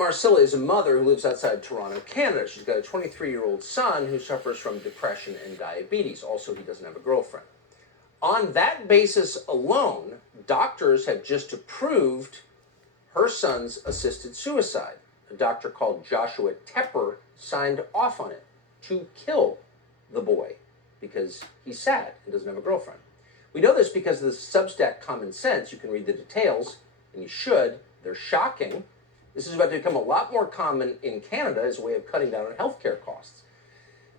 Marcella is a mother who lives outside Toronto, Canada. She's got a 23-year-old son who suffers from depression and diabetes. Also, he doesn't have a girlfriend. On that basis alone, doctors have just approved her son's assisted suicide. A doctor called Joshua Tepper signed off on it to kill the boy because he's sad and doesn't have a girlfriend. We know this because of the Substack Common Sense. You can read the details, and you should. They're shocking. This is about to become a lot more common in Canada as a way of cutting down on healthcare costs.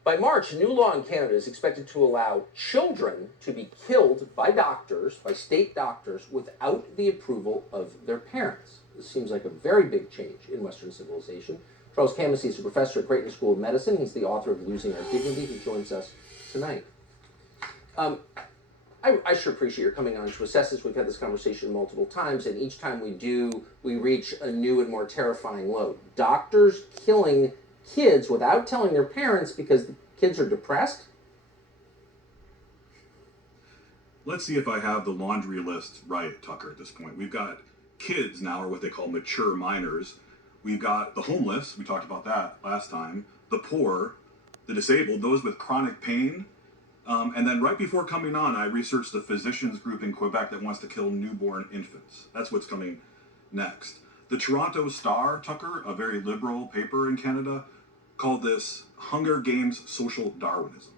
By March, a new law in Canada is expected to allow children to be killed by doctors, by state doctors, without the approval of their parents. This seems like a very big change in Western civilization. Charles Camasey is a professor at Creighton School of Medicine. He's the author of Losing Our Dignity. He joins us tonight. I sure appreciate your coming on to assess this. We've had this conversation multiple times, and each time we do, we reach a new and more terrifying low. Doctors killing kids without telling their parents because the kids are depressed? Let's see if I have the laundry list right, Tucker, at this point. We've got kids now, or what they call mature minors. We've got the homeless, we talked about that last time, the poor, the disabled, those with chronic pain. And then right before coming on, I researched the physicians group in Quebec that wants to kill newborn infants. That's what's coming next. The Toronto Star, Tucker, a very liberal paper in Canada, called this Hunger Games social Darwinism.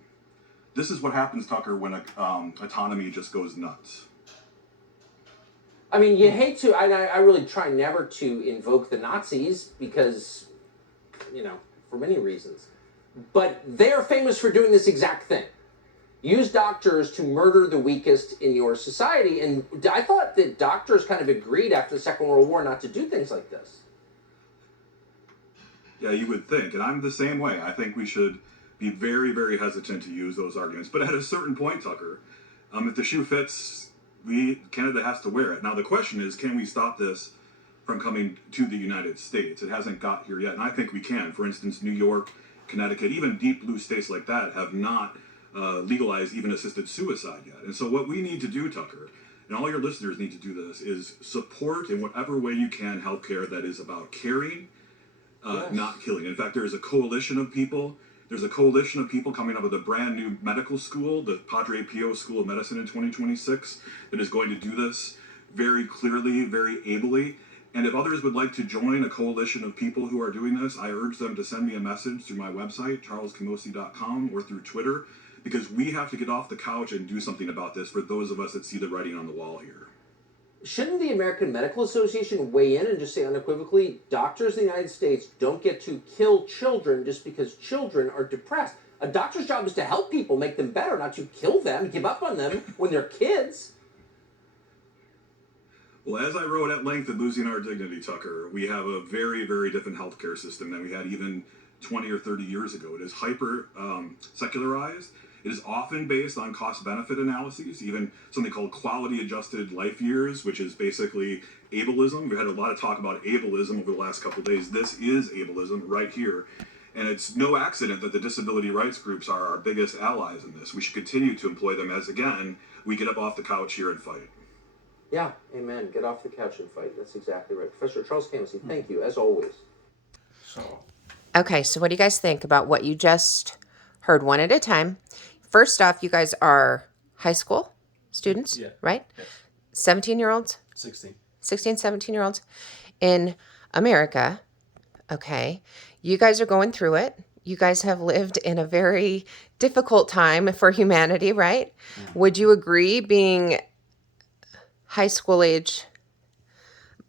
This is what happens, Tucker, when autonomy just goes nuts. I mean, you hate to, I really try never to invoke the Nazis because, for many reasons. But they're famous for doing this exact thing. Use doctors to murder the weakest in your society. And I thought that doctors kind of agreed after the Second World War not to do things like this. Yeah, you would think. And I'm the same way. I think we should be very, very hesitant to use those arguments. But at a certain point, Tucker, if the shoe fits, Canada has to wear it. Now, the question is, can we stop this from coming to the United States? It hasn't got here yet. And I think we can. For instance, New York, Connecticut, even deep blue states like that have not legalized even assisted suicide yet. And so what we need to do, Tucker, and all your listeners need to do this, is support in whatever way you can healthcare that is about caring, yes, not killing. In fact, there's a coalition of people. There's a coalition of people coming up with a brand new medical school, the Padre Pio School of Medicine in 2026, that is going to do this very clearly, very ably. And if others would like to join a coalition of people who are doing this, I urge them to send me a message through my website, charlescamosi.com, or through Twitter, because we have to get off the couch and do something about this for those of us that see the writing on the wall here. Shouldn't the American Medical Association weigh in and just say unequivocally, doctors in the United States don't get to kill children just because children are depressed? A doctor's job is to help people, make them better, not to kill them, give up on them when they're kids. Well, as I wrote at length in Losing Our Dignity, Tucker, we have a very, very different healthcare system than we had even 20 or 30 years ago. It is hyper secularized. It is often based on cost-benefit analyses, even something called quality-adjusted life years, which is basically ableism. We've had a lot of talk about ableism over the last couple of days. This is ableism right here. And it's no accident that the disability rights groups are our biggest allies in this. We should continue to employ them as, again, we get up off the couch here and fight. Yeah, amen. Get off the couch and fight. That's exactly right. Professor Charles Camasey, thank you, as always. Okay, so what do you guys think about what you just heard one at a time? First off, you guys are high school students, right? Yes. 17-year-olds? 16. 16, 17-year-olds in America. Okay. You guys are going through it. You guys have lived in a very difficult time for humanity, right? Mm-hmm. Would you agree being high school age,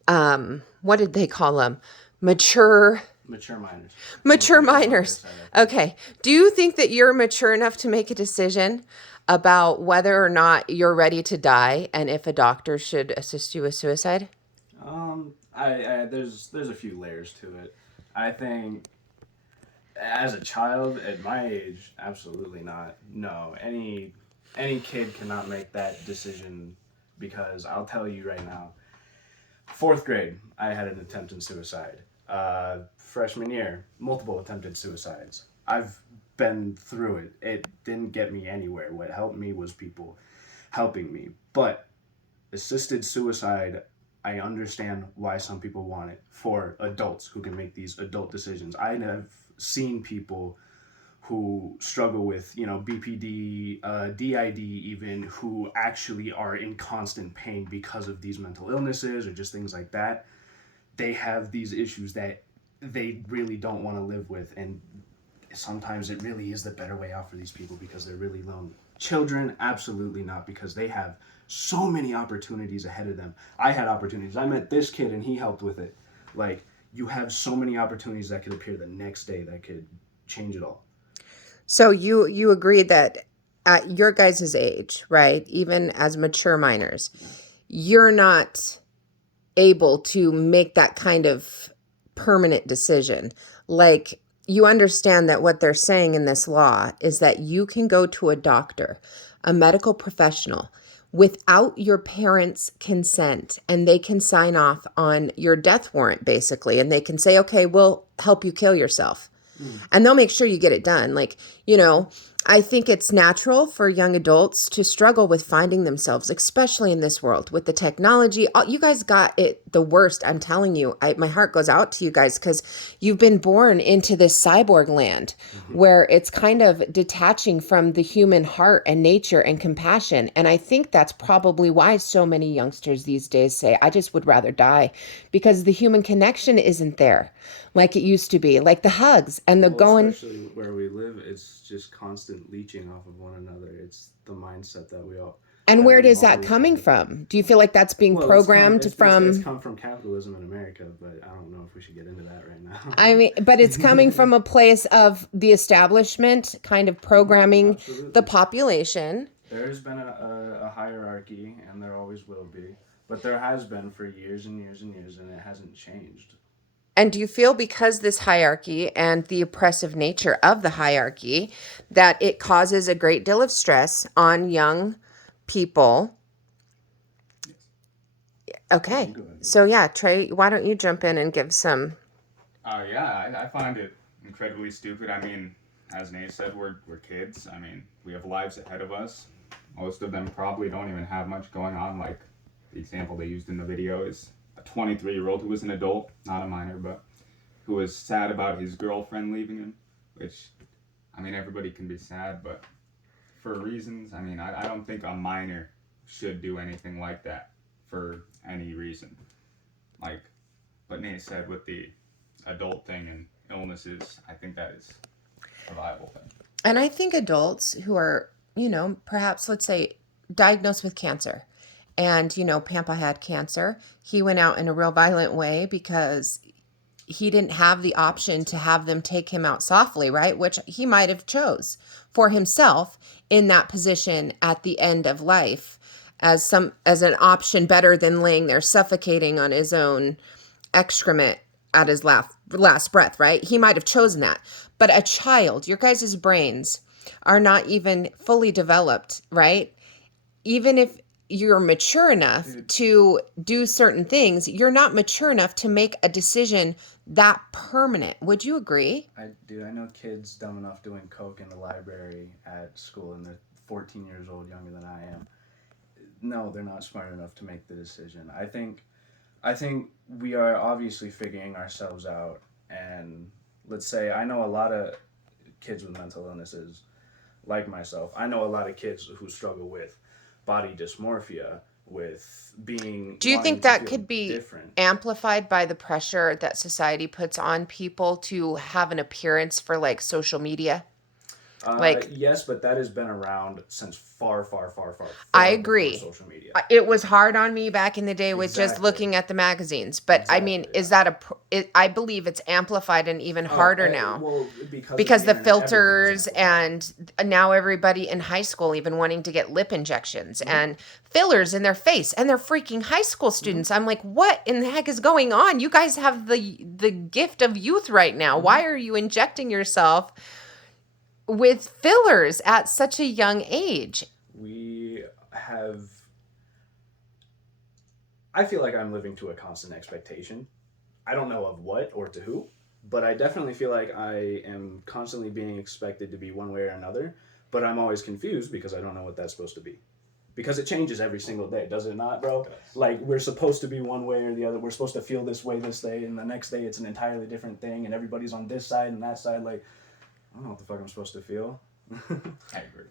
what did they call them? Mature minors. Mature minors. Okay. Do you think that you're mature enough to make a decision about whether or not you're ready to die and if a doctor should assist you with suicide? There's a few layers to it. I think as a child at my age, absolutely not. No, any kid cannot make that decision, because I'll tell you right now, 4th grade, I had an attempt in suicide. Freshman year, multiple attempted suicides. I've been through it. It didn't get me anywhere. What helped me was people helping me. But assisted suicide, I understand why some people want it for adults who can make these adult decisions. I have seen people who struggle with, BPD, DID, even, who actually are in constant pain because of these mental illnesses or just things like that. They have these issues that they really don't want to live with, and sometimes it really is the better way out for these people because they're really lonely. Children, absolutely not, because they have so many opportunities ahead of them. I had opportunities. I met this kid and he helped with it. Like, you have so many opportunities that could appear the next day that could change it all. So you agree that at your guys' age, right, even as mature minors, you're not able to make that kind of permanent decision. Like, you understand that what they're saying in this law is that you can go to a doctor, a medical professional, without your parents' consent, and they can sign off on your death warrant, basically, and they can say, okay, we'll help you kill yourself. And they'll make sure you get it done. Like, I think it's natural for young adults to struggle with finding themselves, especially in this world with the technology. You guys got it the worst. I'm telling you, my heart goes out to you guys because you've been born into this cyborg land where it's kind of detaching from the human heart and nature and compassion. And I think that's probably why so many youngsters these days say, I just would rather die, because the human connection isn't there like it used to be, like the hugs and the going. Especially where we live, it's just constant leeching off of one another. It's the mindset that And where we've does that always coming had. from? Do you feel like that's being programmed It's from? come from capitalism in America, but I don't know if we should get into that right now. I mean, but it's coming from a place of the establishment kind of programming Absolutely. the population. There's been a hierarchy, and there always will be. But there has been for years and years and years, and it hasn't changed. And do you feel, because this hierarchy and the oppressive nature of the hierarchy, that it causes a great deal of stress on young people? Okay. So yeah, Trey, why don't you jump in and give some? Yeah, I find it incredibly stupid. I mean, as Nate said, we're kids. I mean, we have lives ahead of us. Most of them probably don't even have much going on. Like, the example they used in the video is a 23-year-old who was an adult, not a minor, but who was sad about his girlfriend leaving him, which, I mean, everybody can be sad, but for reasons, I mean, I don't think a minor should do anything like that for any reason. Like what Nate said with the adult thing and illnesses, I think that is a viable thing. And I think adults who are, perhaps, let's say, diagnosed with cancer, and, Pampa had cancer. He went out in a real violent way because he didn't have the option to have them take him out softly, right? Which he might have chose for himself in that position at the end of life as an option better than laying there suffocating on his own excrement at his last breath, right? He might have chosen that. But a child, your guys' brains are not even fully developed, right? Even if you're mature enough to do certain things, you're not mature enough to make a decision that permanent. Would you agree? I know kids dumb enough doing coke in the library at school, and they're 14 years old, younger than I am. No, they're not smart enough to make the decision. I think we are obviously figuring ourselves out, and let's say I know a lot of kids with mental illnesses like myself. I know a lot of kids who struggle with body dysmorphia, with being. Do you think that could be different. amplified by the pressure that society puts on people to have an appearance for, like, social media? Yes, but that has been around since far I agree. before social media. It was hard on me back in the day with just Exactly. looking at the magazines. But I mean, Exactly, is that I believe it's amplified and even harder now. Well, Because of the internet, filters, everything's and now everybody in high school even wanting to get lip injections and fillers in their face, and they're freaking high school students. I'm like, what in the heck is going on? You guys have the gift of youth right now. Why are you injecting yourself with fillers at such a young age? I feel like I'm living to a constant expectation. I don't know of what or to who, but I definitely feel like I am constantly being expected to be one way or another, but I'm always confused because I don't know what that's supposed to be. because it changes every single day, does it not, bro? Like, we're supposed to be one way or the other. We're supposed to feel this way this day, and the next day it's an entirely different thing, and everybody's on this side and that side. Like, I don't know what the fuck I'm supposed to feel. I agree.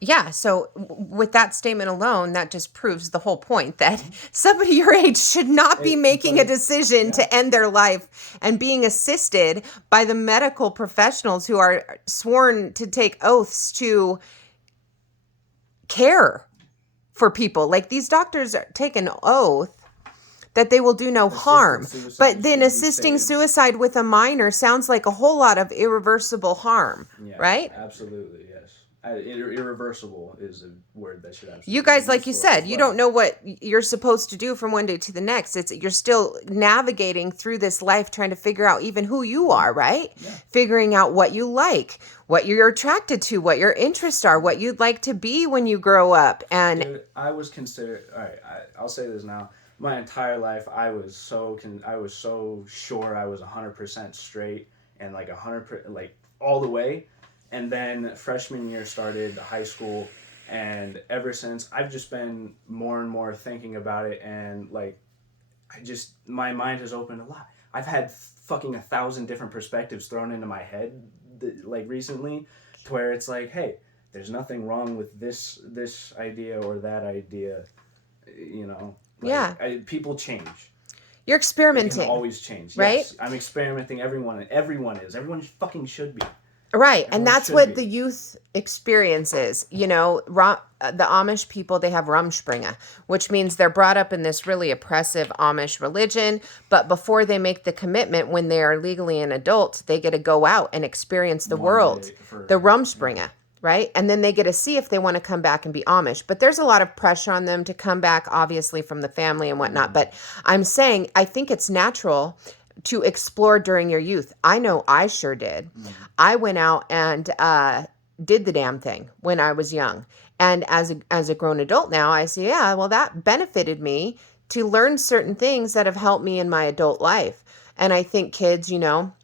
Yeah, so with that statement alone, that just proves the whole point that somebody your age should not be making a decision to end their life and being assisted by the medical professionals who are sworn to take oaths to care for people. Like, these doctors take an oath that they will do no harm. suicide But then should be assisting saved. suicide with a minor sounds like a whole lot of irreversible harm, Yeah, right? Absolutely, yes. Irreversible is a word that should absolutely You guys, be like you used for it said, as you well. don't know what you're supposed to do from one day to the next. You're still navigating through this life trying to figure out even who you are, right? Yeah. Figuring out what you like, what you're attracted to, what your interests are, what you'd like to be when you grow up. And Dude, I was considered. All right, I'll say this now. My entire life, I was so sure I was 100% straight and like 100%, like all the way. And then freshman year started high school, and ever since I've just been more and more thinking about it, and like my mind has opened a lot. I've had fucking 1,000 different perspectives thrown into my head, like recently, to where it's like, hey, there's nothing wrong with this idea or that idea, you know. Like, Yeah. People change. you're They experimenting. can always change. Right? Yes, I'm experimenting. Everyone is. Everyone fucking should be. Right. And Everyone that's should what be. the youth experiences. You know, the Amish people, they have Rumspringa, which means they're brought up in this really oppressive Amish religion. But before they make the commitment, when they are legally an adult, they get to go out and experience the One world, day for- the Rumspringa. Right? And then they get to see if they want to come back and be Amish. But there's a lot of pressure on them to come back, obviously, from the family and whatnot. But I'm saying, I think it's natural to explore during your youth. I know I sure did. I went out and did the damn thing when I was young. And as a grown adult now, I say, yeah, well, that benefited me to learn certain things that have helped me in my adult life. And I think kids, you know,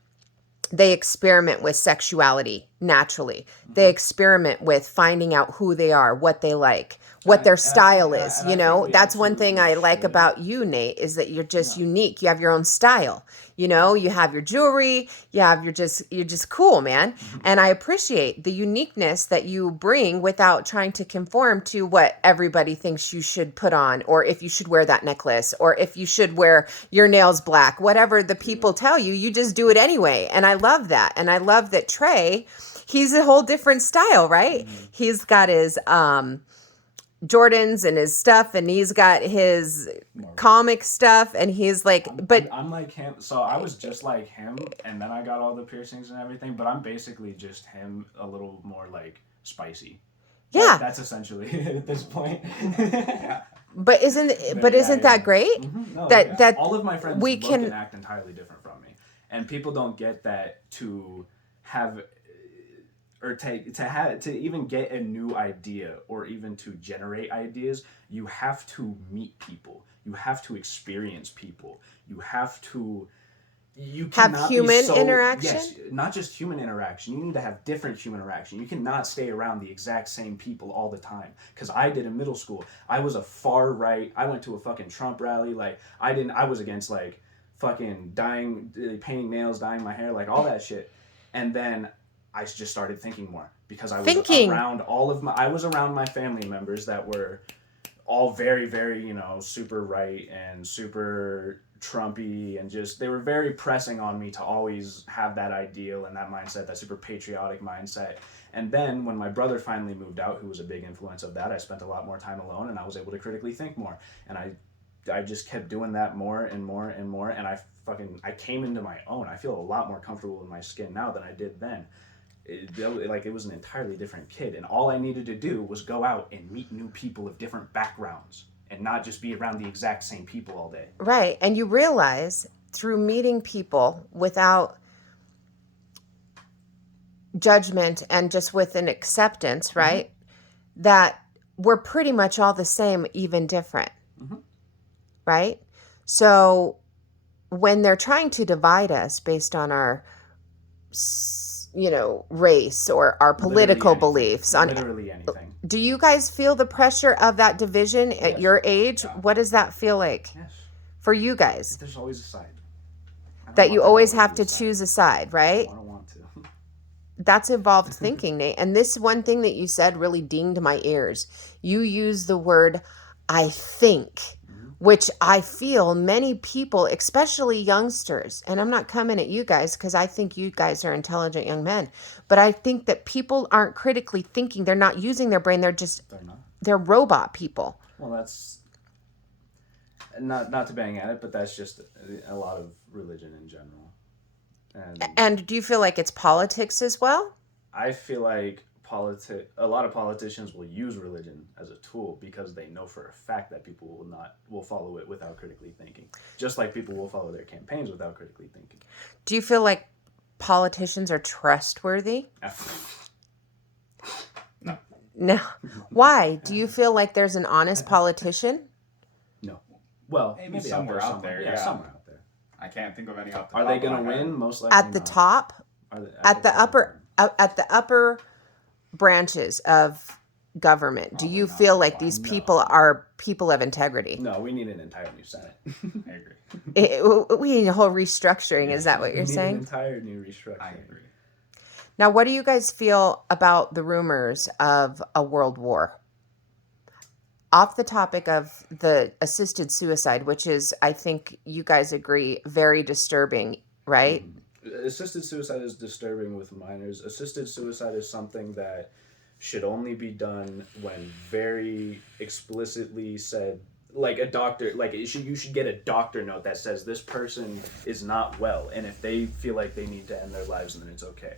they experiment with sexuality naturally. They experiment with finding out who they are, what they like, what their style is. and I You know, think we that's one thing I absolutely like should. about you, Nate, is that you're just unique. You have your own style. You know, you have your jewelry. You're just cool, man. And I appreciate the uniqueness that you bring without trying to conform to what everybody thinks you should put on, or if you should wear that necklace, or if you should wear your nails black. Whatever the people tell you, you just do it anyway. And I love that. And I love that Trey, he's a whole different style, right? He's got his Jordans and his stuff, and he's got his comic stuff, and he's like, but I'm like him. So I was just like him, and then I got all the piercings and everything. But I'm basically just him, a little more like spicy. yeah, That's essentially it at this point. but isn't yeah. that great? No, That all of my friends we look can- and act entirely different from me, and people don't get that to have or to even get a new idea or even to generate ideas. You have to meet people. You have to experience people. You have to. You Have cannot be human so- interaction? Yes, not just human interaction. You need to have different human interaction. You cannot stay around the exact same people all the time. Because I did in middle school. I was a far right. I went to a fucking Trump rally. Like I was against like fucking painting nails, dyeing my hair, like all that shit. And then I just started thinking more because I was around I was around my family members that were all very, very, you know, super right and super Trumpy, and just they were very pressing on me to always have that ideal and that mindset, that super patriotic mindset. And then when my brother finally moved out, who was a big influence of that, I spent a lot more time alone, and I was able to critically think more. And I just kept doing that more and more and more, and I came into my own. I feel a lot more comfortable in my skin now than I did then. It was an entirely different kid, and all I needed to do was go out and meet new people of different backgrounds and not just be around the exact same people all day. right, and you realize through meeting people without judgment and just with an acceptance, right, that we're pretty much all the same, even different, right? So when they're trying to divide us based on our race or our political beliefs. Literally anything. Do you guys feel the pressure of that division at Yes. your age? Yeah. What does that feel like Yes. for you guys? There's always a side. I don't That want you there always to have be to a side. choose a side, right? I don't want to. That's evolved thinking, Nate. And this one thing that you said really dinged my ears. You use the word I think, which I feel many people, especially youngsters, and I'm not coming at you guys because I think you guys are intelligent young men, but I think that people aren't critically thinking. They're not using their brain. They're They're not. they're robot people. Well, that's not to bang at it, but that's just a lot of religion in general. And do you feel like it's politics as well? I feel like a lot of politicians will use religion as a tool because they know for a fact that people will follow it without critically thinking. Just like people will follow their campaigns without critically thinking. Do you feel like politicians are trustworthy? No. No. Why? Do you feel like there's an honest politician? No. Well, Maybe somewhere out there, yeah. somewhere out there. I can't think of any off the Are top they of going to my head. win? Most likely At the not. top? Are they- At the upper branches of government, do you Probably not. feel like these No. people are people of integrity? No, we need an entire new Senate. I agree. We need a whole restructuring. Is that what We you're need saying? An entire new restructuring. I agree. Now, what do you guys feel about the rumors of a world war? Off the topic of the assisted suicide, which is, I think you guys agree, very disturbing, right? Assisted suicide is disturbing with minors. Assisted suicide is something that should only be done when very explicitly said, like a doctor, like you should get a doctor note that says this person is not well, and if they feel like they need to end their lives, then it's okay.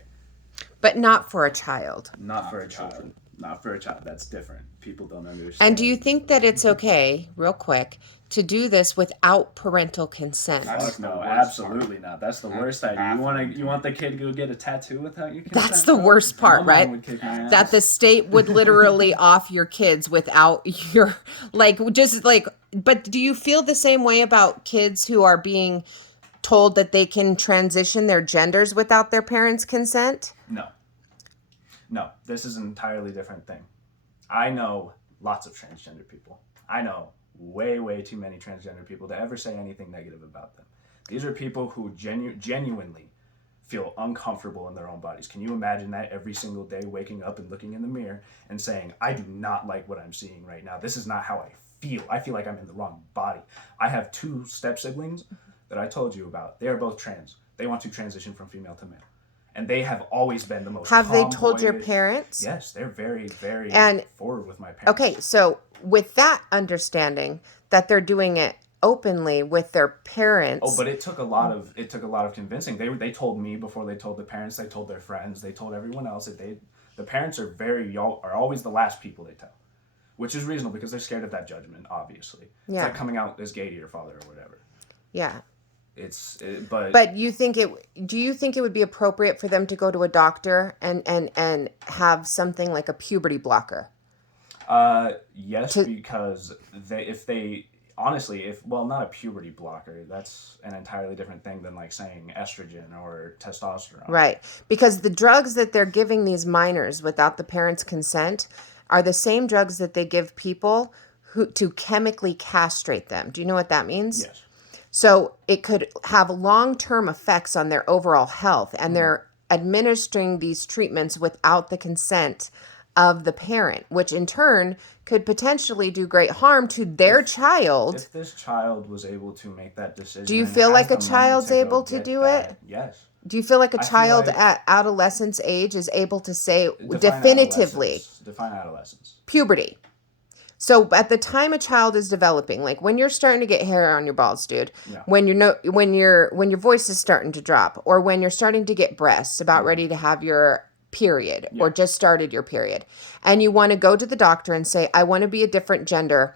But not for a child. Not for a child. Not for a child. That's different. People don't understand. And do you think that it's okay, real quick, to do this without parental consent? That's the No, worst absolutely not. That's the worst idea. baffling. You want the kid to go get a tattoo without your consent? That's the bro? worst part, My mom right? would kick my ass. That the state would literally off your kids without your, but do you feel the same way about kids who are being told that they can transition their genders without their parents' consent? No, this is an entirely different thing. I know lots of transgender people. I know way, way too many transgender people to ever say anything negative about them. These are people who genuinely feel uncomfortable in their own bodies. Can you imagine that every single day waking up and looking in the mirror and saying, I do not like what I'm seeing right now. This is not how I feel. I feel like I'm in the wrong body. I have 2 step siblings that I told you about. They are both trans. They want to transition from female to male. And they have always been the most Have they told your tomboyish- parents? Yes, they're very, very And- forward with my parents. Okay, so with that understanding that they're doing it openly with their parents. Oh, but it took a lot of convincing. They told me before they told the parents. They told their friends. They told everyone else that the parents are always the last people they tell, which is reasonable because they're scared of that judgment. Obviously, Yeah. It's like coming out as gay to your father or whatever. Yeah. But Do you think it would be appropriate for them to go to a doctor and have something like a puberty blocker? Yes, because not a puberty blocker, that's an entirely different thing than like saying estrogen or testosterone. Right. Because the drugs that they're giving these minors without the parents' consent are the same drugs that they give people to chemically castrate them. Do you know what that means? Yes. So it could have long-term effects on their overall health, and they're administering these treatments without the consent of the parent, which in turn could potentially do great harm to their child. If this child was able to make that decision, Do you and feel has like a the money child's to go able to get do that, it? Yes. Do you feel like a I feel child like- at adolescence age is able to say Define definitively Define adolescence. puberty? So at the time a child is developing, like when you're starting to get hair on your balls, dude, Yeah. when your voice is starting to drop, or when you're starting to get breasts, about ready to have your period, or just started your period, and you want to go to the doctor and say, I want to be a different gender,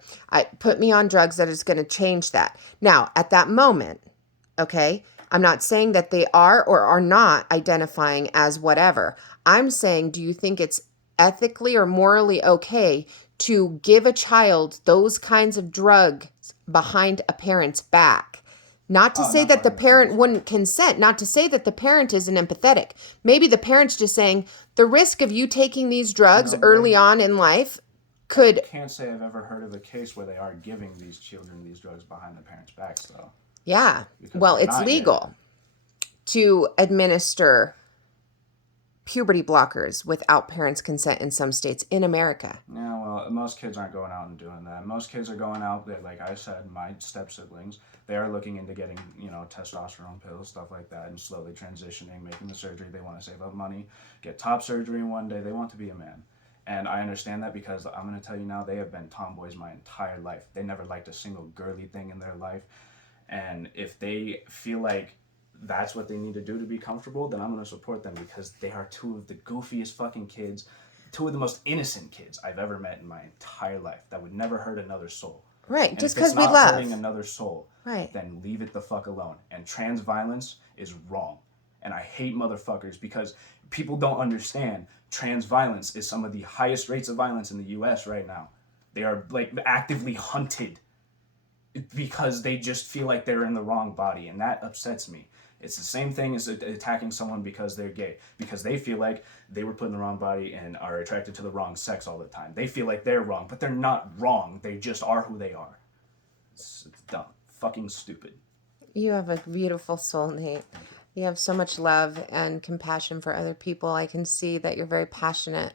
put me on drugs that is going to change that. Now, at that moment, okay, I'm not saying that they are or are not identifying as whatever. I'm saying, do you think it's ethically or morally okay to give a child those kinds of drugs behind a parent's back Not to Oh, say no, that the 100%. parent wouldn't consent, not to say that the parent isn't empathetic. Maybe the parent's just saying the risk of you taking these drugs No, but early on in life could, Can't say I've ever heard of a case where they are giving these children these drugs behind their parents' backs, though. yeah. Because Well, they're it's not legal to administer puberty blockers without parents' consent in some states in America. Yeah, well, most kids aren't going out and doing that. Most kids are going out there, like I said, my step siblings, they are looking into getting, testosterone pills, stuff like that, and slowly transitioning, making the surgery. They want to save up money, get top surgery one day. They want to be a man. And I understand that because I'm going to tell you now, they have been tomboys my entire life. They never liked a single girly thing in their life. And if they feel like that's what they need to do to be comfortable, then I'm going to support them because they are two of the goofiest fucking kids, two of the most innocent kids I've ever met in my entire life that would never hurt another soul. Right, And just if it's because we not love. hurting another soul, Right. then leave it the fuck alone. And trans violence is wrong. And I hate motherfuckers because people don't understand trans violence is some of the highest rates of violence in the US right now. They are like actively hunted because they just feel like they're in the wrong body, and that upsets me. It's the same thing as attacking someone because they're gay, because they feel like they were put in the wrong body and are attracted to the wrong sex all the time. They feel like they're wrong, but they're not wrong. They just are who they are. It's dumb. Fucking stupid. You have a beautiful soul, Nate. You have so much love and compassion for other people. I can see that you're very passionate,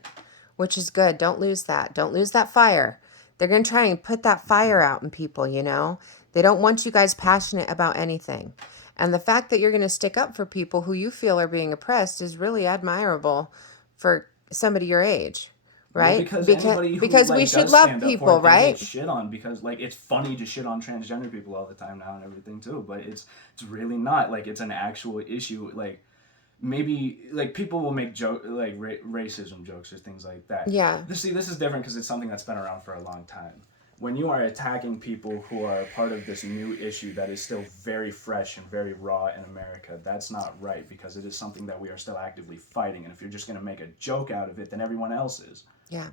which is good. Don't lose that. Don't lose that fire. They're going to try and put that fire out in people, They don't want you guys passionate about anything. And the fact that you're going to stick up for people who you feel are being oppressed is really admirable for somebody your age, right? Well, because anybody who, because we like, should does love stand up for people, it, they right? get shit on because like it's funny to shit on transgender people all the time now and everything too, but it's really not. Like, it's an actual issue. Like, maybe like people will make racism jokes or things like that. Yeah. This is different because it's something that's been around for a long time. When you are attacking people who are part of this new issue that is still very fresh and very raw in America, that's not right because it is something that we are still actively fighting. And if you're just going to make a joke out of it, then everyone else is. Yeah.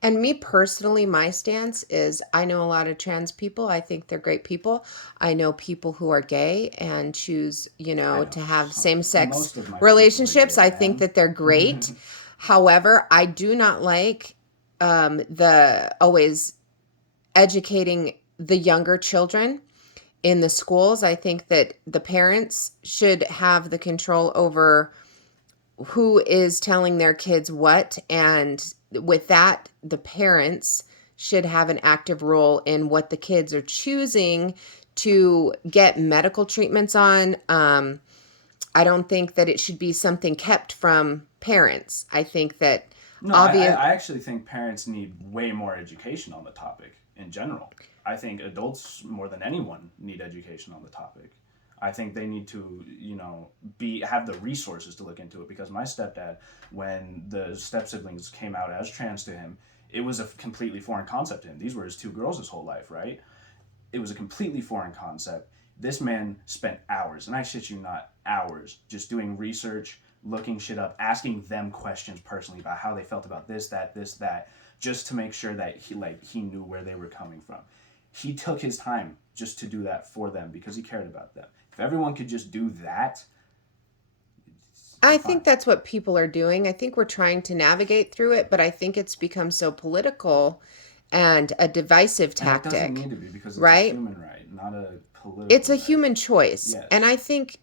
And me personally, my stance is I know a lot of trans people. I think they're great people. I know people who are gay and choose, to have same-sex most of my relationships. people are I gay, think man. that they're great. However, I do not like the always educating the younger children in the schools. I think that the parents should have the control over who is telling their kids what, and with that, the parents should have an active role in what the kids are choosing to get medical treatments on. I don't think that it should be something kept from parents. I think that No, I actually think parents need way more education on the topic in general. I think adults more than anyone need education on the topic. I think they need to, have the resources to look into it because my stepdad, when the step siblings came out as trans to him, it was a completely foreign concept to him. These were his two girls his whole life, right? It was a completely foreign concept. This man spent hours, and I shit you not, hours, just doing research, looking shit up, asking them questions personally about how they felt about this, that, just to make sure that he knew where they were coming from. He took his time just to do that for them because he cared about them. If everyone could just do that, I think that's what people are doing. I think we're trying to navigate through it, but I think it's become so political and a divisive tactic. And it doesn't need to be because it's right? a human right, not a political It's a right. human choice. Yes. And I think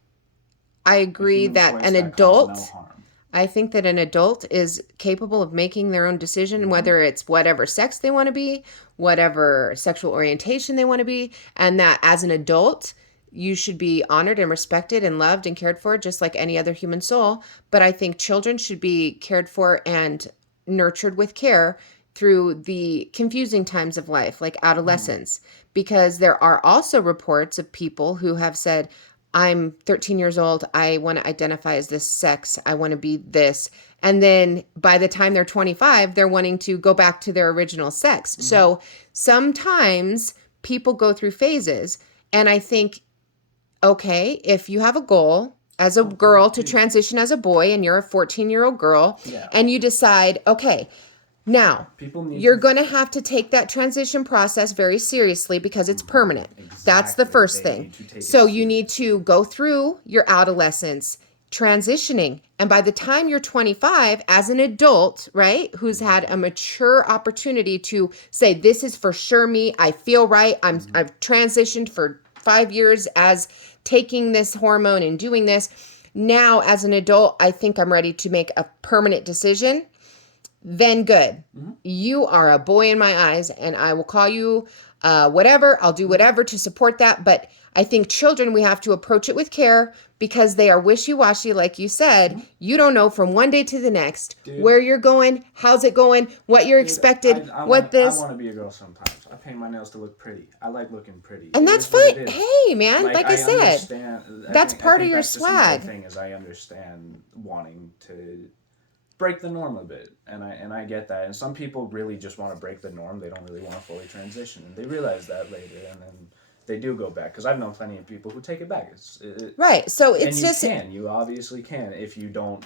I agree human that choice an that adult, causes no harm. I think that an adult is capable of making their own decision, whether it's whatever sex they want to be, whatever sexual orientation they want to be, and that as an adult, you should be honored and respected and loved and cared for just like any other human soul. But I think children should be cared for and nurtured with care through the confusing times of life, like adolescence, because there are also reports of people who have said, I'm 13 years old. I want to identify as this sex. I want to be this. And then by the time they're 25, they're wanting to go back to their original sex. So sometimes people go through phases. And I think, okay, if you have a goal as a girl to transition as a boy and you're a 14-year-old girl and you decide, okay, Now, People need you're to- going to have to take that transition process very seriously because it's permanent. That's the Exactly. first They thing. need to take it So you need seriously. to go through your adolescence, transitioning. And by the time you're 25, as an adult, right, who's had a mature opportunity to say, this is for sure me, I feel right, I've transitioned for 5 years as taking this hormone and doing this. Now, as an adult, I think I'm ready to make a permanent decision. Then good. You are a boy in my eyes, and I will call you whatever. I'll do whatever to support that. But I think children, we have to approach it with care because they are wishy-washy, like you said. You don't know from one day to the next where you're going, how's it going, what you're expected, I what this. I want to be a girl sometimes. I paint my nails to look pretty. I like looking pretty. And It that's is what fine. it is. Hey, man, like I said, understand. that's part of your that's just another swag. thing is I understand wanting to break the norm a bit, and I get that. And some people really just want to break the norm. They don't really want to fully transition, and they realize that later, and then they do go back. Because I've known plenty of people who take it back. Right. So And it's just you obviously can if you don't,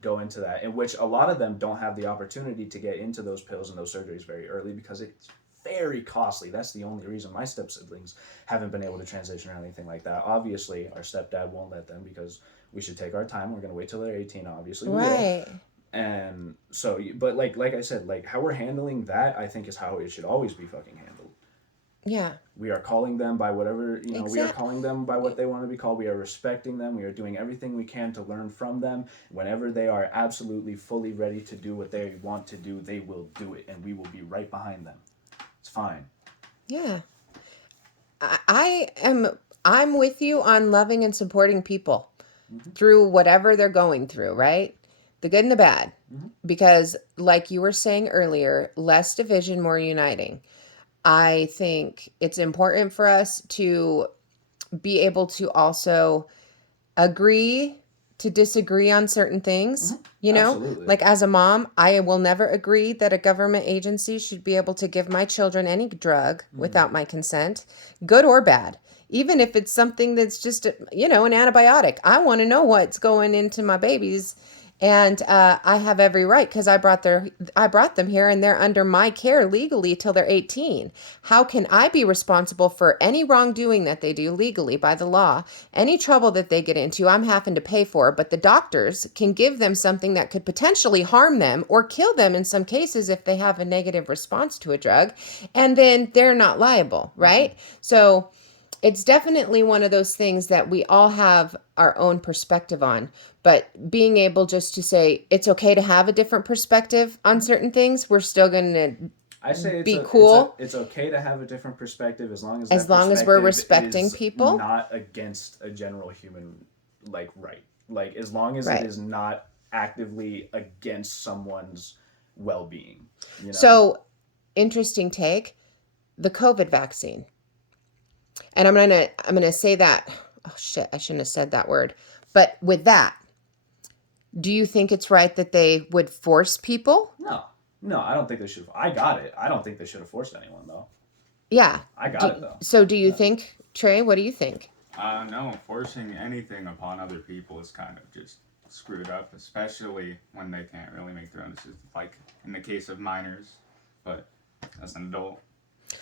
go into that. In which a lot of them don't have the opportunity to get into those pills and those surgeries very early because it's very costly. That's the only reason my step siblings haven't been able to transition or anything like that. Obviously, our stepdad won't let them because we should take our time. We're gonna wait till they're 18. Obviously, we will. right. And so, but like I said, like how we're handling that, I think is how it should always be fucking handled. Yeah. We are calling them by whatever, we are Exact- calling them by what they want to be called. We are respecting them. We are doing everything we can to learn from them. Whenever they are absolutely fully ready to do what they want to do, they will do it, and we will be right behind them. It's fine. Yeah. I'm with you on loving and supporting people through whatever they're going through, right? The good and the bad. Because like you were saying earlier, less division, more uniting. I think it's important for us to be able to also agree to disagree on certain things. You know, Absolutely. like as a mom, I will never agree that a government agency should be able to give my children any drug without my consent, good or bad. Even if it's something that's just, an antibiotic. I want to know what's going into my babies. And I have every right because I brought them here and they're under my care legally till they're 18. How can I be responsible for any wrongdoing that they do legally by the law? Any trouble that they get into, I'm having to pay for, but the doctors can give them something that could potentially harm them or kill them in some cases if they have a negative response to a drug, and then they're not liable, right? So it's definitely one of those things that we all have our own perspective on, but being able just to say it's okay to have a different perspective on certain things, we're still going to I say be cool. It's okay to have a different perspective as long as We're perspective respecting is people. not against a general human right. Like as long as Right. it is not actively against someone's well-being. So, interesting take, the COVID vaccine. And I'm gonna say that. Oh shit! I shouldn't have said that word. But with that, do you think it's right that they would force people? No, I don't think they should. I got it. I don't think they should have forced anyone though. Yeah. I got it though. So do you think, Trey? What do you think? No, forcing anything upon other people is kind of just screwed up, especially when they can't really make their own decisions. Like in the case of minors, but as an adult,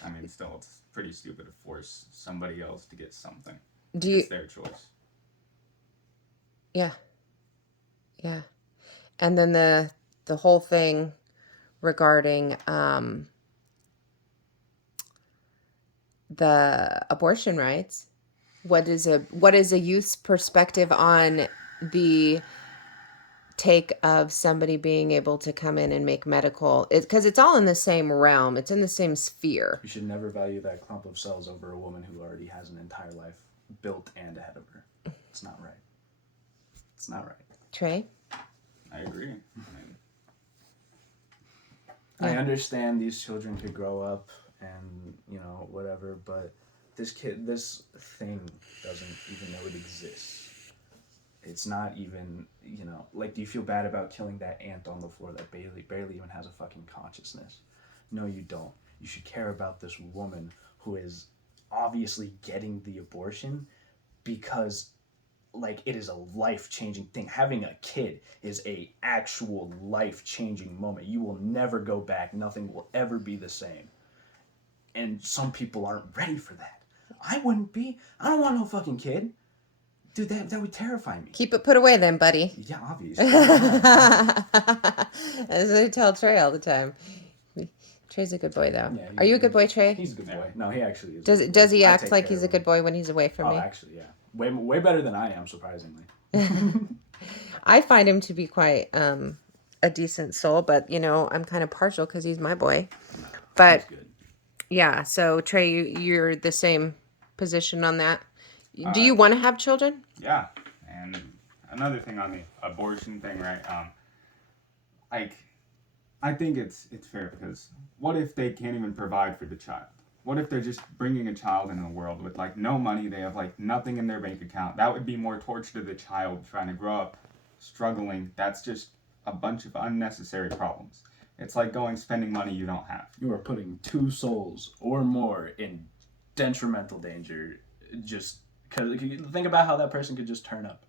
I mean, still, it's pretty stupid to force somebody else to get something. It's their choice. Yeah. Yeah. And then the whole thing regarding the abortion rights. What is a youth's perspective on the take of somebody being able to come in and make medical, because it's all in the same realm, it's in the same sphere. You should never value that clump of cells over a woman who already has an entire life built and ahead of her. It's not right. It's not right. Trey? I agree. I understand these children could grow up and, whatever, but this thing doesn't even know it exists. It's not even, do you feel bad about killing that ant on the floor that barely even has a fucking consciousness? No, you don't. You should care about this woman who is obviously getting the abortion because like it is a life-changing thing. Having a kid is a actual life-changing moment. You will never go back. Nothing will ever be the same. And some people aren't ready for that. I wouldn't be. I don't want no fucking kid. Dude, that would terrify me. Keep it put away then, buddy. Yeah, obviously. As I tell Trey all the time. Trey's a good boy, though. Yeah, Are you a good boy, Trey? He's a good boy. No, he actually is. Does he I act take like care he's of a good him. boy when he's away from me? Actually, yeah. Way better than I am, surprisingly. I find him to be quite a decent soul, but I'm kind of partial because he's my boy. But He's good. yeah, so Trey, you're the same position on that. Do you want to have children? Yeah, and another thing on the abortion thing, right? Like, I think it's fair because what if they can't even provide for the child? What if they're just bringing a child into the world with like no money? They have like nothing in their bank account. That would be more torture to the child trying to grow up struggling. That's just a bunch of unnecessary problems. It's like spending money you don't have. You are putting 2 souls or more in detrimental danger just because think about how that person could just turn up.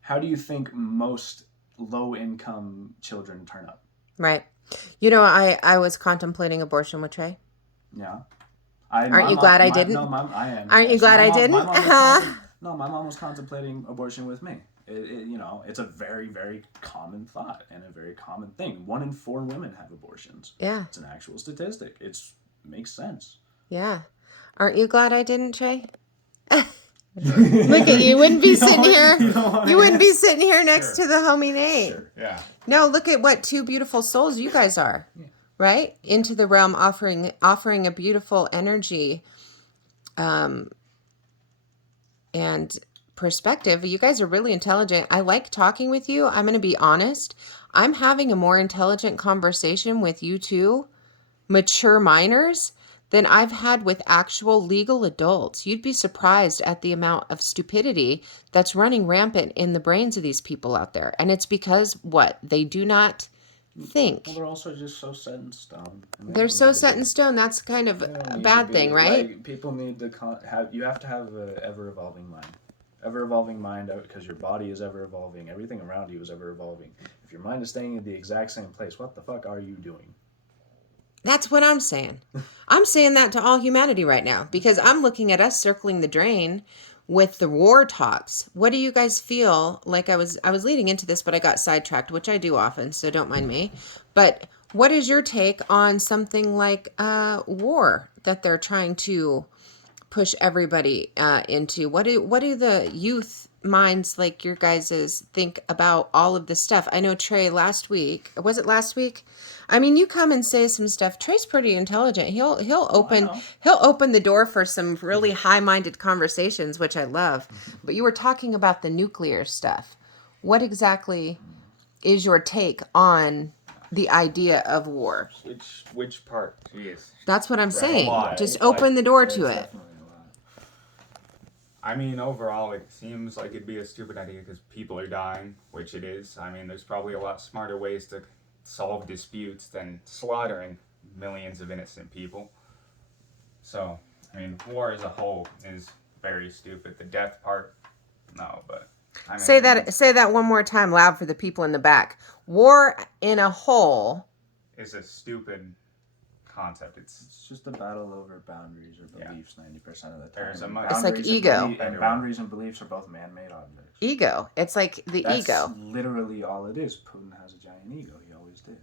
How do you think most low-income children turn up? Right. I was contemplating abortion with Trey. Yeah. Aren't you glad I didn't? No, I am. Aren't you glad I didn't? My mom was contemplating abortion with me. It's a very, very common thought and a very common thing. 1 in 4 women have abortions. Yeah. It's an actual statistic. It makes sense. Yeah. Aren't you glad I didn't, Trey? Look at you. Wouldn't be sitting here. You wouldn't be sitting here next to the homie Nate. Sure. Yeah. No, look at what 2 beautiful souls you guys are. Yeah. Right? Into the realm offering a beautiful energy and perspective. You guys are really intelligent. I like talking with you. I'm going to be honest. I'm having a more intelligent conversation with you 2 mature minors than I've had with actual legal adults. You'd be surprised at the amount of stupidity that's running rampant in the brains of these people out there. And it's because what? They do not think. Well, they're also just so set in stone. They're so set in stone. That's kind of a bad thing, right? Like, people need to you have to have an ever-evolving mind. Ever-evolving mind, because your body is ever-evolving. Everything around you is ever-evolving. If your mind is staying in the exact same place, what the fuck are you doing? That's what I'm saying. I'm saying that to all humanity right now because I'm looking at us circling the drain with the war talks. What do you guys feel like? I was leading into this, but I got sidetracked, which I do often, so don't mind me. But what is your take on something like war that they're trying to push everybody into? What do the youth minds like your guys's think about all of this stuff? I know Trey last week. Was it last week? I mean, you come and say some stuff. Trey's pretty intelligent. He'll open the door for some really high-minded conversations, which I love. But you were talking about the nuclear stuff. What exactly is your take on the idea of war? Which part? Jeez. That's what I'm saying. lot. Just open the door to it. I mean, overall, it seems like it'd be a stupid idea because people are dying, which it is. I mean, there's probably a lot smarter ways to solve disputes than slaughtering millions of innocent people. So, I mean, war as a whole is very stupid. The death part, no, but I mean, Say that one more time loud for the people in the back. War in a whole is a stupid concept. It's just a battle over boundaries or beliefs 90% of the time. It's like ego. Boundaries and beliefs are both man-made objects. Ego. It's like that's ego. Literally all it is. Putin has a giant ego. He always did.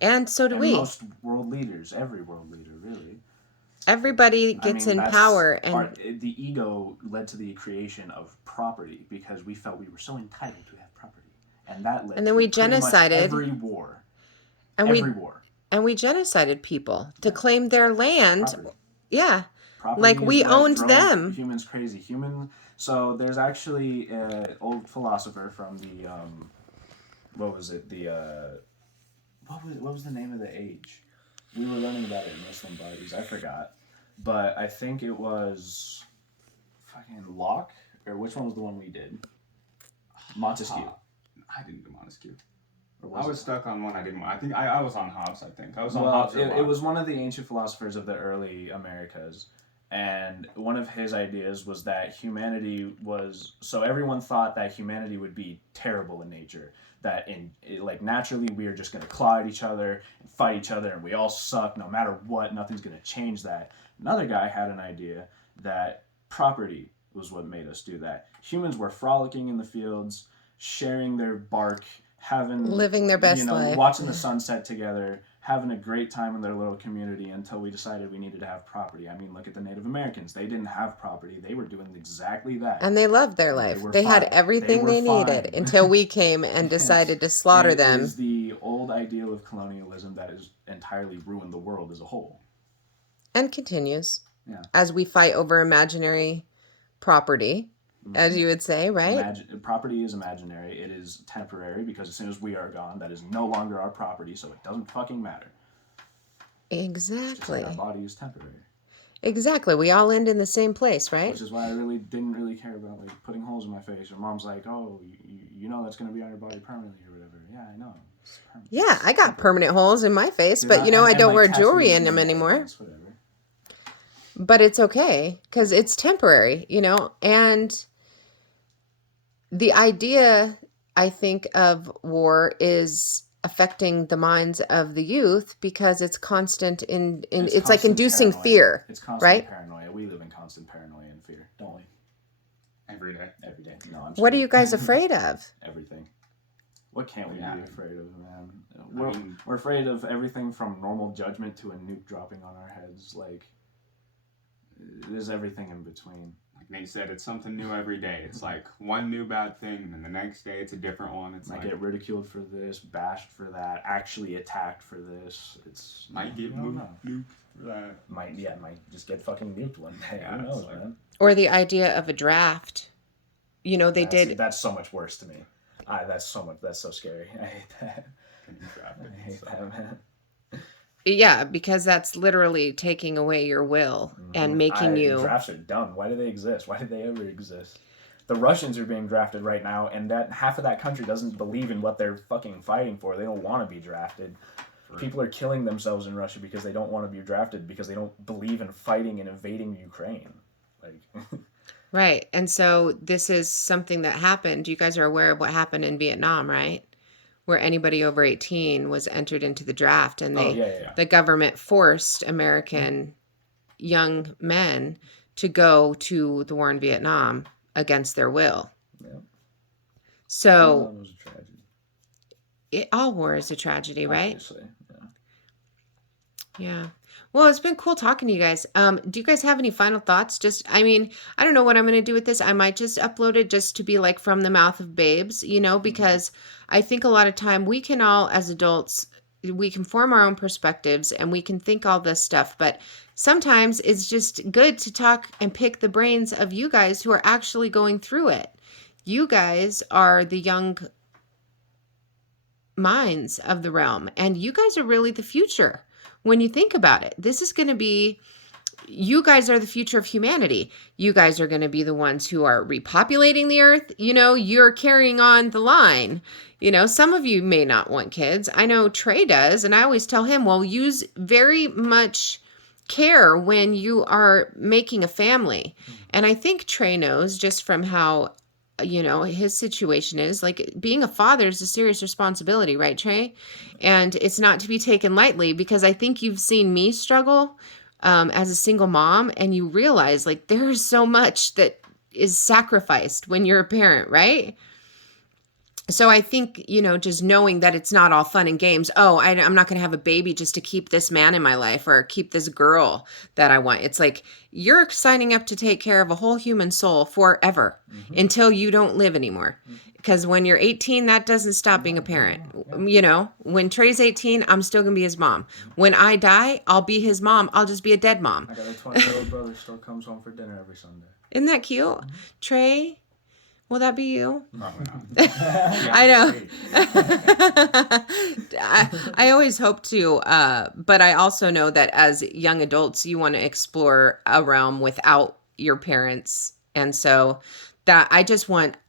And so do we. Most world leaders, every world leader, really. Everybody gets in power, and the ego led to the creation of property because we felt we were so entitled to have property, and that led. And then to we pretty much genocided every war. And every war. And we genocided people to claim their land. Property. Yeah. Property like we owned them. Humans crazy. So there's actually an old philosopher from the what was it? What was the name of the age? We were learning about it in Muslim buddies. I forgot, but I think it was fucking Locke, or which one was the one we did? Montesquieu. I didn't do Montesquieu. I was stuck on one I didn't want. I think I was on Hobbes, I think. I was on well, Hobbes. It was one of the ancient philosophers of the early Americas. And one of his ideas was that humanity was, so everyone thought that humanity would be terrible in nature, that like naturally we are just going to claw at each other and fight each other and we all suck no matter what, nothing's going to change that. Another guy had an idea that property was what made us do that. Humans were frolicking in the fields, sharing their bark, living their best life, watching the sunset together, having a great time in their little community until we decided we needed to have property. I mean, look at the Native Americans. They didn't have property. They were doing exactly that. and they loved their life. They had everything they needed until we came and decided to slaughter them. It is the old ideal of colonialism that has entirely ruined the world as a whole. And continues. Yeah. As we fight over imaginary property, as you would say, right? Property is imaginary. It is temporary because as soon as we are gone, that is no longer our property, so it doesn't fucking matter. Exactly. Our body is temporary. Exactly. We all end in the same place, right? Which is why I didn't really care about like putting holes in my face. Or mom's like, "Oh, you know that's gonna be on your body permanently or whatever." Yeah, I know. Yeah, I got permanent holes in my face, but I don't wear jewelry in them anymore. Whatever. But it's okay because it's temporary, and the idea, I think, of war is affecting the minds of the youth because it's constant it's like inducing paranoia. fear. It's constant right? Paranoia. We live in constant paranoia and fear, don't we? Every day. Every day. No, I'm What are you guys afraid of? Everything. What can't we be afraid of, man? mean, We're afraid of everything from normal judgment to a nuke dropping on our heads. Like, there's everything in between. Like Nate said, it's something new every day. It's like one new bad thing, and then the next day it's a different one. It's Might like get ridiculed for this, bashed for that, actually attacked for this. It's might get nuked for that. Might just get fucking nuked one day. Yeah, Who knows, like, man? Or the idea of a draft. That's so much worse to me. That's so scary. I hate that. I hate that, man. Yeah, because that's literally taking away your will and making you... Drafts are dumb. Why do they exist? Why did they ever exist? The Russians are being drafted right now, and that half of that country doesn't believe in what they're fucking fighting for. They don't want to be drafted. People are killing themselves in Russia because they don't want to be drafted because they don't believe in fighting and invading Ukraine. Like, Right. And so this is something that happened. You guys are aware of what happened in Vietnam, right? Where anybody over 18 was entered into the draft, and the government forced American young men to go to the war in Vietnam against their will. Yeah. So it was a tragedy. All war is a tragedy, right? Obviously, Yeah. Well, it's been cool talking to you guys. Do you guys have any final thoughts? I don't know what I'm going to do with this. I might just upload it just to be like from the mouth of babes, because I think a lot of time we can all, as adults, we can form our own perspectives and we can think all this stuff. But sometimes it's just good to talk and pick the brains of you guys who are actually going through it. You guys are the young minds of the realm, and you guys are really the future. When you think about it, this is going to be, you guys are the future of humanity. You guys are going to be the ones who are repopulating the earth. You're carrying on the line. Some of you may not want kids. I know Trey does. And I always tell him, well, use very much care when you are making a family. And I think Trey knows just from how, his situation is, like, being a father is a serious responsibility, right, Trey? And it's not to be taken lightly, because I think you've seen me struggle as a single mom, and you realize, like, there's so much that is sacrificed when you're a parent, right? So I think, just knowing that it's not all fun and games. Oh, I'm not going to have a baby just to keep this man in my life or keep this girl that I want. It's like you're signing up to take care of a whole human soul forever until you don't live anymore. Because when you're 18, that doesn't stop being a parent. When Trey's 18, I'm still going to be his mom. When I die, I'll be his mom. I'll just be a dead mom. I got a 20-year-old brother still comes home for dinner every Sunday. Isn't that cute? Trey? Will that be you? Probably not. I know. I always hope to, but I also know that as young adults, you want to explore a realm without your parents. And so that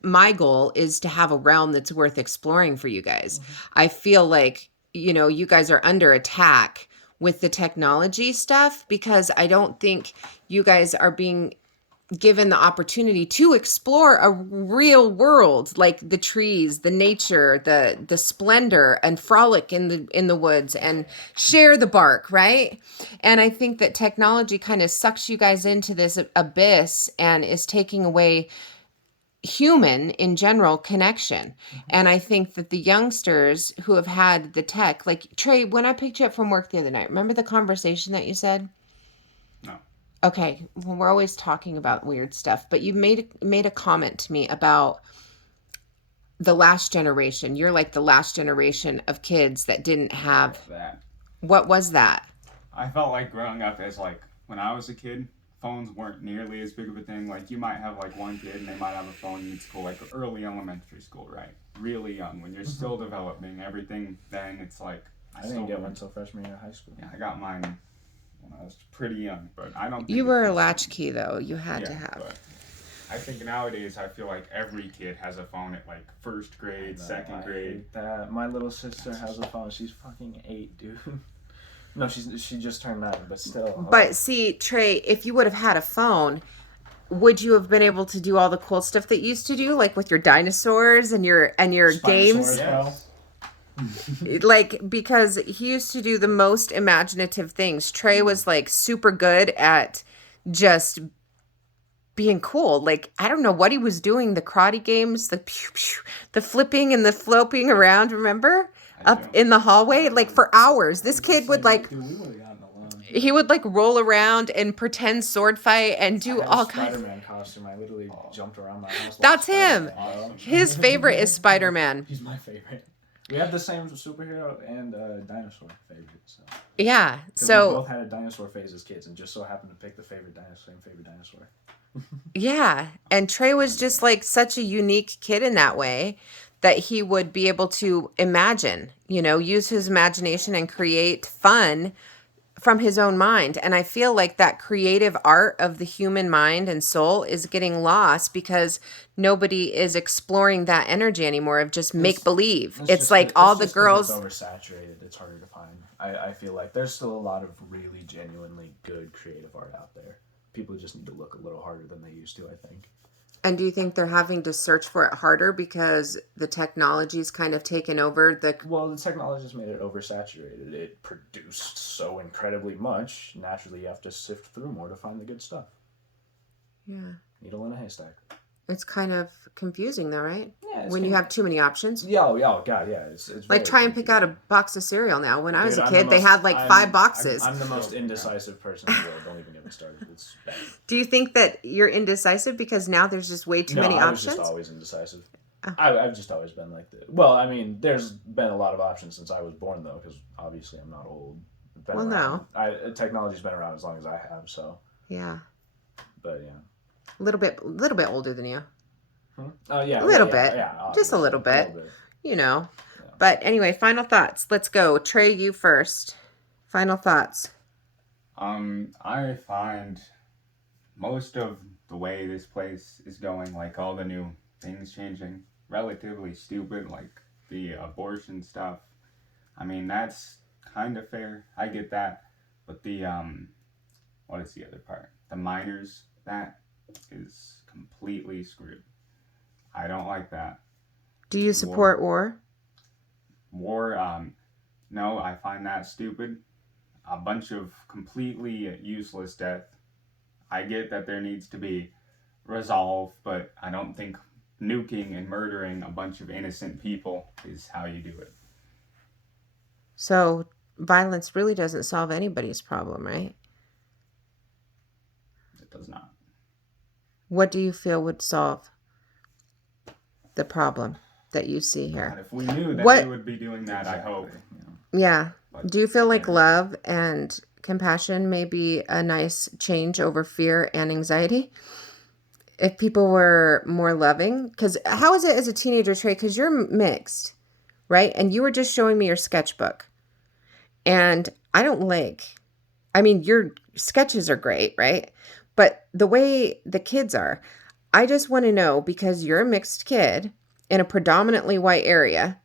my goal is to have a realm that's worth exploring for you guys. I feel like, you guys are under attack with the technology stuff, because I don't think you guys are being given the opportunity to explore a real world, like the trees, the nature, the splendor, and frolic in the woods and share the bark, right? And I think that technology kind of sucks you guys into this abyss and is taking away human in general connection. And I think that the youngsters who have had the tech, like Trey, when I picked you up from work the other night, remember the conversation that you said? No. Okay, well, we're always talking about weird stuff, but you made a comment to me about the last generation. You're like the last generation of kids that didn't have. That. What was that? I felt like growing up as like when I was a kid, phones weren't nearly as big of a thing. Like you might have like one kid and they might have a phone in school, like early elementary school, right? Really young when you're still developing everything. Then it's like I didn't get one until freshman year of high school. Yeah, I got mine when I was pretty young, but I don't. Think You were a latchkey though. You had to yeah, have. But I think nowadays I feel like every kid has a phone at like first grade, second grade. Hate that. My little sister has a phone. She's fucking 8, dude. No, she just turned 9, but still. But see, Trey, if you would have had a phone, would you have been able to do all the cool stuff that you used to do, like with your dinosaurs and your games? Yes. Like, because he used to do the most imaginative things. Trey was like super good at just being cool. Like, I don't know what he was doing. The karate games, the pew, pew, the flipping and the floping around, remember? Up in the hallway, like for hours. This kid would like, Dude, we would have gotten along. he would like roll around and pretend sword fight and do all kinds. Spider-Man costume. I literally jumped around my house. That's like him. Spider-Man. His favorite is Spider-Man. He's my favorite. We have the same superhero and dinosaur favorite. So. Yeah. 'Cause we So both had a dinosaur phase as kids, and just so happened to pick the same favorite dinosaur. yeah, and Trey was just like such a unique kid in that way that he would be able to imagine, use his imagination and create fun from his own mind. And I feel like that creative art of the human mind and soul is getting lost because nobody is exploring that energy anymore of just make believe. It's like all the girls. It's oversaturated. It's harder to find. I feel like there's still a lot of really genuinely good creative art out there. People just need to look a little harder than they used to, I think. And do you think they're having to search for it harder because the technology's kind of taken over the... Well, the technology's made it oversaturated. It produced so incredibly much. Naturally, you have to sift through more to find the good stuff. Yeah. Needle in a haystack. It's kind of confusing though, right? Yeah. When you have too many options. Yeah, oh God, yeah. It's like try and pick out a box of cereal now. When I was a kid, they had like I'm 5 boxes. I'm the most indecisive person in the world. Don't even get me started. It's bad. Do you think that you're indecisive because now there's just way too many options? I was just always indecisive. Oh. I've just always been like that. Well, I mean, there's been a lot of options since I was born, though, because obviously I'm not old. No. Technology's been around as long as I have, so. Yeah. But yeah. A little bit older than you. Oh yeah. A little bit. Yeah, just a little bit. Yeah. But anyway, final thoughts. Let's go. Trey, you first. Final thoughts. I find most of the way this place is going, like all the new things changing, relatively stupid, like the abortion stuff. I mean, that's kind of fair. I get that. But the, what is the other part? The minors, that is completely screwed. I don't like that. Do you support war? War, no, I find that stupid. A bunch of completely useless death. I get that there needs to be resolve, but I don't think nuking and murdering a bunch of innocent people is how you do it. So violence really doesn't solve anybody's problem, right? It does not. What do you feel would solve the problem that you see here? And if we knew that we would be doing that, I hope. Yeah. Do you feel like love and compassion may be a nice change over fear and anxiety? If people were more loving? Because how is it as a teenager, Trey? Because you're mixed, right? And you were just showing me your sketchbook. And I mean, your sketches are great, right? But the way the kids are, I just want to know, because you're a mixed kid in a predominantly white area,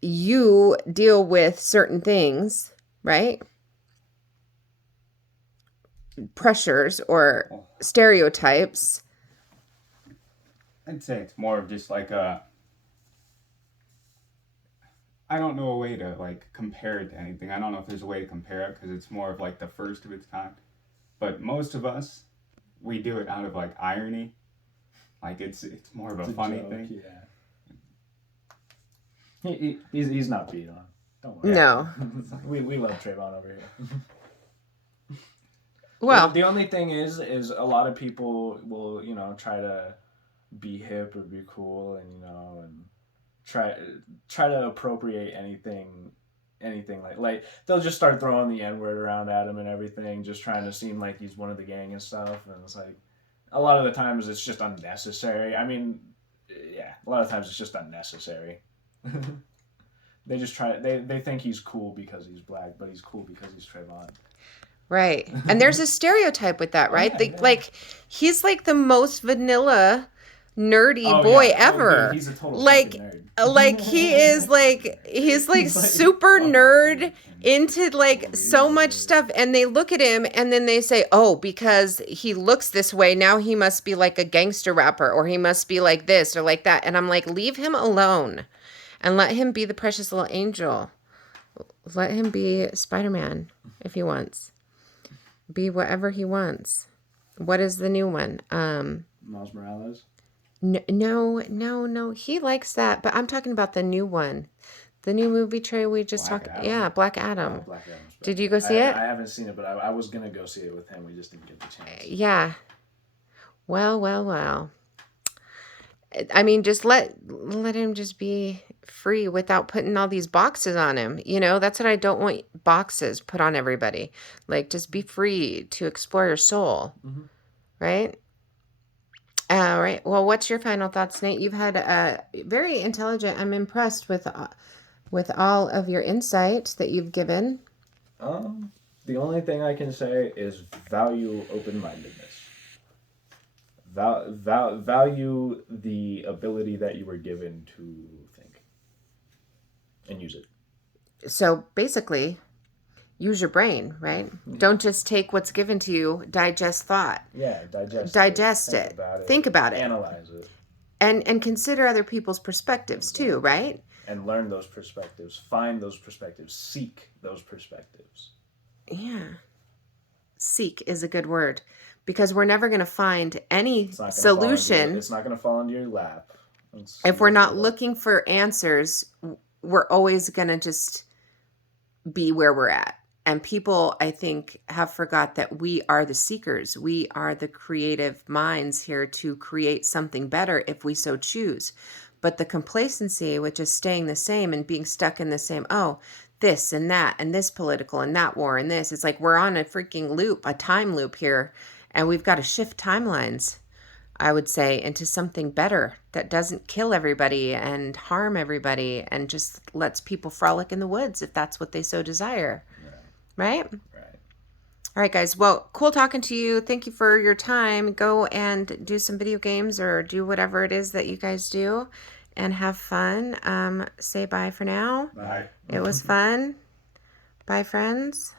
you deal with certain things, right? pressures or stereotypes. I'd say it's more of just like a. I don't know a way to like compare it to anything. I don't know if there's a way to compare it because it's more of like the first of its kind. But most of us, we do it out of like irony. Like it's more of a funny joke, thing. Yeah. He's not beat on. Don't worry. No. we love Trayvon over here. Well, the only thing is a lot of people will try to be hip or be cool and and try to appropriate anything like they'll just start throwing the N-word around at him and everything, just trying to seem like he's one of the gang and stuff, and it's like a lot of the times it's just unnecessary. I mean, yeah, a lot of times it's just unnecessary. They just they think he's cool because he's black, but he's cool because he's Trayvon. right. And there's a stereotype with that, right? Yeah, yeah. Like he's like the most vanilla nerdy boy ever. Dude, he's a total like fucking like he is like he's like super nerd into like so much stuff, and they look at him and then they say, oh, because he looks this way now he must be like a gangster rapper, or he must be like this or like that. And I'm like, leave him alone and let him be the precious little angel. Let him be Spider-Man if he wants. Be whatever he wants. What is the new one? Miles Morales. No. He likes that, but I'm talking about the new one. The new movie trailer we just talked. Yeah, Black Adam. Black Adam's better. Did you go see it? I haven't seen it, but I was gonna go see it with him. We just didn't get the chance. Yeah. Well. I mean, just let him just be free without putting all these boxes on him. That's what I don't want, boxes put on everybody. Like, just be free to explore your soul. Mm-hmm. Right? All right. Well, what's your final thoughts, Nate? You've had a very intelligent. I'm impressed with all of your insight that you've given. The only thing I can say is value open-mindedness. Value the ability that you were given to think and use it. So basically, use your brain, right? Don't just take what's given to you. Digest thought. Yeah, digest it. Think about it. Analyze it. And consider other people's perspectives too, right? And learn those perspectives. Find those perspectives. Seek those perspectives. Yeah. Seek is a good word, because we're never going to find any solution. It's not going to fall into your lap. If we're not looking for answers, we're always going to just be where we're at. And people, I think, have forgot that we are the seekers. We are the creative minds here to create something better if we so choose. But the complacency with just staying the same and being stuck in the same, this and that and this political and that war and this, it's like we're on a freaking loop, a time loop here. And we've got to shift timelines, I would say, into something better that doesn't kill everybody and harm everybody and just lets people frolic in the woods if that's what they so desire. Right? All right, guys. Well, cool talking to you. Thank you for your time. Go and do some video games or do whatever it is that you guys do and have fun. Say bye for now. Bye. It was fun. Bye, friends.